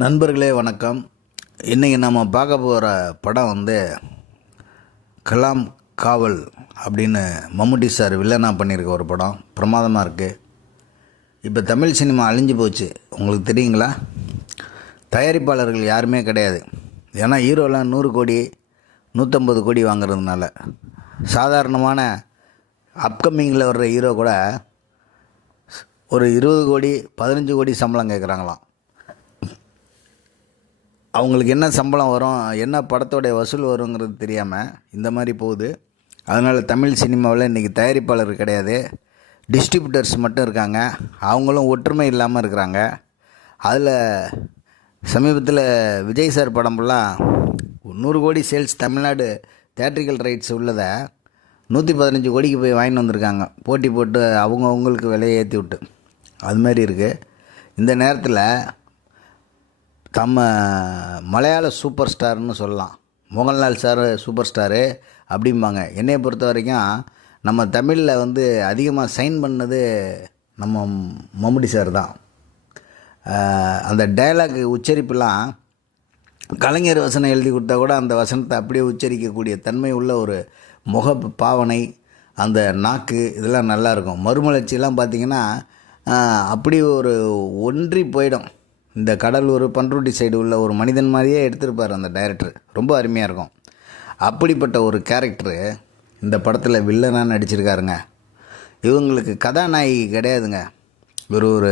நண்பர்களே வணக்கம். இன்றைக்கி நம்ம பார்க்க போகிற படம் கலாம் காவல் அப்படின்னு மம்முட்டி சார் வில்லனாக பண்ணியிருக்க ஒரு படம். பிரமாதமாக இருக்குது. இப்போ தமிழ் சினிமா அழிஞ்சு போச்சு, உங்களுக்கு தெரியுங்களா? தயாரிப்பாளர்கள் யாருமே கிடையாது. ஏன்னா ஹீரோலாம் 100 கோடி 150 கோடி வாங்குறதுனால சாதாரணமான அப்கமிங்கில் வர்ற ஹீரோ கூட ஒரு 20 கோடி 15 கோடி சம்பளம் கேட்குறாங்களாம். அவங்களுக்கு என்ன சம்பளம் வரும், என்ன படத்தோடைய வசூல் வருங்கிறது தெரியாமல் இந்த மாதிரி போகுது. அதனால் தமிழ் சினிமாவில் இன்றைக்கி தயாரிப்பாளர் கிடையாது, டிஸ்ட்ரிபியூட்டர்ஸ் மட்டும் இருக்காங்க. அவங்களும் ஒற்றுமை இல்லாமல் இருக்கிறாங்க. அதில் சமீபத்தில் விஜய் சார் படமெல்லாம் 100 கோடி சேல்ஸ் தமிழ்நாடு தேட்ரிக்கல் ரைட்ஸ் உள்ளதை 115 கோடிக்கு போய் வாங்கிட்டு வந்திருக்காங்க, போட்டி போட்டு அவங்களுக்கு விலையை ஏற்றி விட்டு. அதுமாரி இருக்குது. இந்த நேரத்தில் மலையாள சூப்பர் ஸ்டார்னு சொல்லலாம். மோகன்லால் சார் சூப்பர் ஸ்டாரு அப்படிம்பாங்க. என்னையை பொறுத்த வரைக்கும் நம்ம தமிழில் அதிகமாக சைன் பண்ணது நம்ம மம்முட்டி சார் தான். அந்த டைலாக் உச்சரிப்புலாம் கலைஞர் வசனம் எழுதி கொடுத்தா கூட அந்த வசனத்தை அப்படியே உச்சரிக்கக்கூடிய தன்மை உள்ள ஒரு முக பாவனை, அந்த நாக்கு, இதெல்லாம் நல்லாயிருக்கும். மறுமலர்ச்சியெல்லாம் பார்த்திங்கன்னா அப்படி ஒரு ஒன்றி போயிடும். இந்த கடலூர் பண்ருட்டி சைடு உள்ள ஒரு மனிதன் மாதிரியே எடுத்திருப்பார் அந்த டைரக்டர். ரொம்ப அருமையாக இருக்கும். அப்படிப்பட்ட ஒரு கேரக்டரு இந்த படத்தில் வில்லனாக நடிச்சிருக்காருங்க. இவங்களுக்கு கதாநாயகி கிடையாதுங்க. ஒரு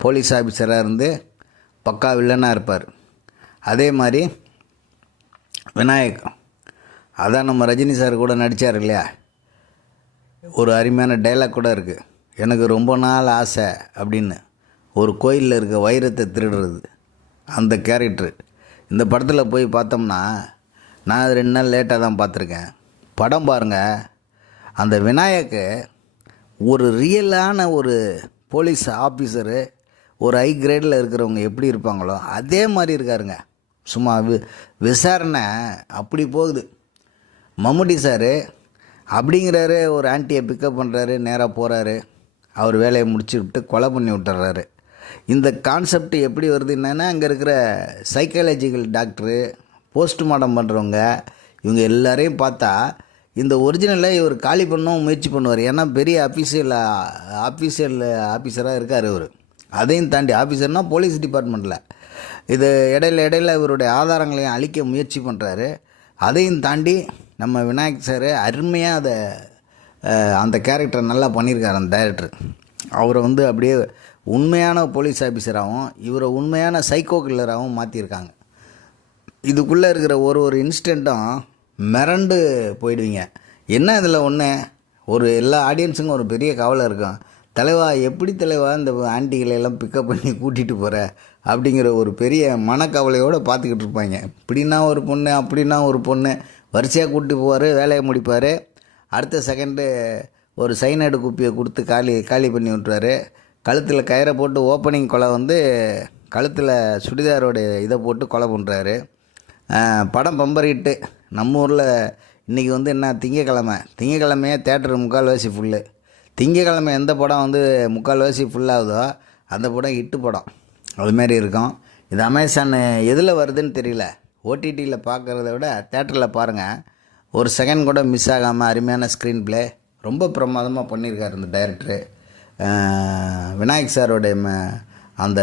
போலீஸ் ஆஃபீஸராக இருந்து பக்கா வில்லனாக இருப்பார். அதே மாதிரி விநாயக், அதான் நம்ம ரஜினி சார் கூட நடித்தார் இல்லையா, ஒரு அருமையான டைலாக் கூட இருக்குது. எனக்கு ரொம்ப நாள் ஆசை அப்படின்னு, ஒரு கோயிலில் இருக்க வைரத்தை திருடுறது, அந்த கேரக்டரு. இந்த படத்தில் போய் பார்த்தோம்னா, நான் அது 2 நாள் லேட்டாக தான் பார்த்துருக்கேன். படம் பாருங்கள். அந்த விநாயக்கு ஒரு ரியலான ஒரு போலீஸ் ஆஃபீஸரு, ஒரு ஹை கிரேடில் இருக்கிறவங்க எப்படி இருப்பாங்களோ அதே மாதிரி இருக்காருங்க. சும்மா விசாரணை அப்படி போகுது. மம்முட்டி சார் அப்படிங்கிறாரு, ஒரு ஆன்ட்டியை பிக்கப் பண்ணுறாரு, நேராக போகிறாரு, அவர் வேலையை முடிச்சு விட்டு கொலை பண்ணி விட்டுறாரு. இந்த கான்செப்ட் எப்படி வருது என்னென்னா, அங்கே இருக்கிற சைக்காலஜிக்கல் டாக்டரு, போஸ்ட்மார்ட்டம் பண்ணுறவங்க, இவங்க எல்லாரையும் பார்த்தா இந்த ஒரிஜினலை இவர் காலி பண்ணவும் முயற்சி பண்ணுவார். ஏன்னா பெரிய ஆஃபீஸராக இருக்கார் இவர். அதையும் தாண்டி ஆஃபீஸர்னால் போலீஸ் டிபார்ட்மெண்ட்டில் இது இடையில இவருடைய ஆதாரங்களையும் அழிக்க முயற்சி பண்ணுறாரு. அதையும் தாண்டி நம்ம விநாயக் சார் அருமையாக அந்த கேரக்டரை நல்லா பண்ணியிருக்காரு அந்த டைரக்டர். அவரை அப்படியே உண்மையான போலீஸ் ஆஃபீஸராகவும் இவரை உண்மையான சைக்கோ கில்லராகவும் மாற்றியிருக்காங்க. இதுக்குள்ளே இருக்கிற ஒரு இன்ஸ்டண்ட்டும் மிரண்டு போயிடுவீங்க. என்ன இதில் ஒரு எல்லா ஆடியன்ஸுக்கும் ஒரு பெரிய கவலை இருக்கும். தலைவா, எப்படி தலைவா இந்த ஆன்ட்டிகளையெல்லாம் பிக்கப் பண்ணி கூட்டிகிட்டு போகிற அப்படிங்கிற ஒரு பெரிய மனக்கவலையோடு பார்த்துக்கிட்டு இருப்பாங்க. இப்படின்னா ஒரு பொண்ணு, அப்படின்னா ஒரு பொண்ணு, வரிசையாக கூப்பிட்டு போவார், வேலையை முடிப்பார். அடுத்த செகண்டு ஒரு சைனைடு குப்பியை கொடுத்து காலி பண்ணி விட்டுருவார். கழுத்தில் கயிறை போட்டு ஓப்பனிங் கொலை கழுத்தில் சுடிதாரோட இதை போட்டு கொலை பண்ணுறாரு. படம் பம்பரிட்டு நம்ம ஊரில் இன்றைக்கி என்ன, திங்கக்கிழமையே தேட்டரு முக்கால்வாசி ஃபுல்லு. திங்கக்கிழமை எந்த படம் முக்கால்வாசி ஃபுல்லாகுதோ அந்த படம் ஹிட்டு படம். அதுமாரி இருக்கும். இது அமேசான் எதில் வருதுன்னு தெரியல. ஓடிடியில் பார்க்குறத விட தேட்டரில் பாருங்கள். ஒரு செகண்ட் கூட மிஸ் ஆகாமல் அருமையான ஸ்க்ரீன் ப்ளே, ரொம்ப பிரமாதமாக பண்ணியிருக்காரு இந்த டைரக்டரு. விநாயக் சாரோடைய அந்த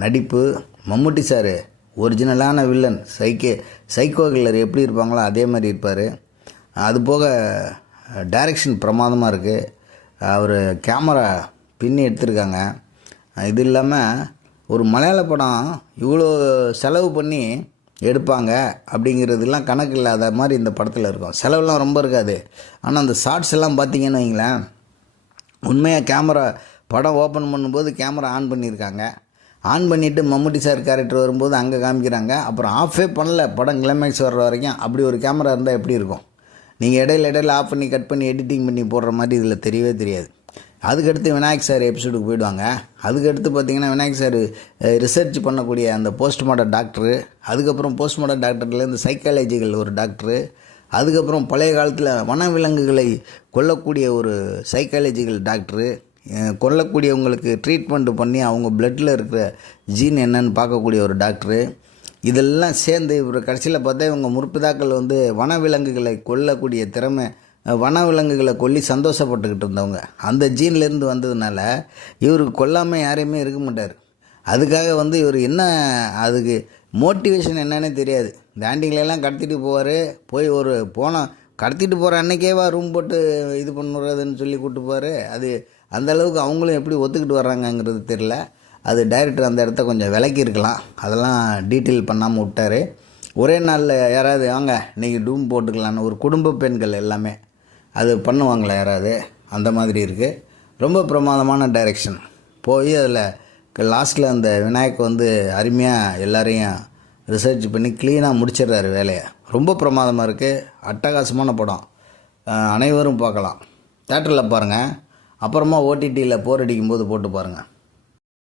நடிப்பு, மம்முட்டி சார் ஒரிஜினலான வில்லன், சைக்கோ கில்லர் எப்படி இருப்பாங்களோ அதே மாதிரி இருப்பார். அதுபோக டைரக்ஷன் பிரமாதமாக இருக்குது. அவர் கேமரா பின்னி எடுத்திருக்காங்க. இது இல்லாமல் ஒரு மலையாள படம் இவ்வளோ செலவு பண்ணி எடுப்பாங்க அப்படிங்கிறதுலாம் கணக்கு இல்லாத மாதிரி இந்த படத்தில் இருக்கும். செலவெல்லாம் ரொம்ப இருக்காது. ஆனால் அந்த ஷார்ட்ஸ் எல்லாம் பார்த்தீங்கன்னு வைங்களேன், உண்மையாக கேமரா படம் ஓப்பன் பண்ணும்போது கேமரா ஆன் பண்ணியிருக்காங்க. ஆன் பண்ணிவிட்டு மம்முட்டி சார் கேரக்டர் வரும்போது அங்கே காமிக்கிறாங்க. அப்புறம் ஆஃபே பண்ணல, படம் கிளைமேக்ஸ் வர்ற வரைக்கும். அப்படி ஒரு கேமரா இருந்தால் எப்படி இருக்கும்? நீங்கள் இடையில ஆஃப் பண்ணி கட் பண்ணி எடிட்டிங் பண்ணி போடுற மாதிரி இதில் தெரியவே தெரியாது. அதுக்கடுத்து விநாயக் சார் எபிசோடுக்கு போயிடுவாங்க. அதுக்கடுத்து பார்த்திங்கன்னா விநாயக் சார் ரிசர்ச் பண்ணக்கூடிய அந்த போஸ்ட்மார்ட்டம் டாக்டரு, அதுக்கப்புறம் போஸ்ட்மார்ட்டம் டாக்டர்லேருந்து சைக்காலஜிக்கல் ஒரு டாக்டரு, அதுக்கப்புறம் பழைய காலத்தில் வனவிலங்குகளை கொல்லக்கூடிய ஒரு சைக்காலஜிக்கல் டாக்டரு, கொல்லக்கூடியவங்களுக்கு ட்ரீட்மெண்ட் பண்ணி அவங்க பிளட்டில் இருக்கிற ஜீன் என்னன்னு பார்க்கக்கூடிய ஒரு டாக்டரு, இதெல்லாம் சேர்ந்து இவர் கடைசியில் பார்த்தா இவங்க முற்பிதாக்கள் வந்து வனவிலங்குகளை கொல்லக்கூடிய திறமை, வனவிலங்குகளை கொல்லி சந்தோஷப்பட்டுக்கிட்டு இருந்தவங்க அந்த ஜீன்லேருந்து வந்ததுனால இவருக்கு கொல்லாமல் யாரையுமே இருக்க மாட்டார். அதுக்காக வந்து இவர் என்ன, அதுக்கு மோட்டிவேஷன் என்னன்னே தெரியாது. இந்த ஆண்டிங்களெல்லாம் கடத்திட்டு போவார். போய் ஒரு கடத்திட்டு போகிற அன்னைக்கேவா ரூம் போட்டு இது பண்ணுறதுன்னு சொல்லி கூப்பிட்டு போவார். அது அந்தளவுக்கு அவங்களும் எப்படி ஒத்துக்கிட்டு வர்றாங்கங்கிறது தெரில. அது டைரக்டர் அந்த இடத்த கொஞ்சம் விலக்கி இருக்கலாம், அதெல்லாம் டீட்டெயில் பண்ணாமல் விட்டார். ஒரே நாளில் யாராவது வாங்க இன்றைக்கி ரூம் போட்டுக்கலான்னு ஒரு குடும்ப பெண்கள் எல்லாமே அது பண்ணுவாங்களே யாராவது, அந்த மாதிரி இருக்குது. ரொம்ப பிரமாதமான டைரெக்ஷன். போய் அதில் லாஸ்ட்டில் அந்த விநாயக் வந்து அருமையாக எல்லாரையும் ரிசர்ச் பண்ணி க்ளீனாக முடிச்சிடுறாரு வேலையை. ரொம்ப பிரமாதமாக இருக்குது. அட்டகாசமான படம். அனைவரும் பார்க்கலாம். தேட்டரில் பாருங்கள். அப்புறமா ஓடிடியில் போர் அடிக்கும்போது போட்டு பாருங்கள்.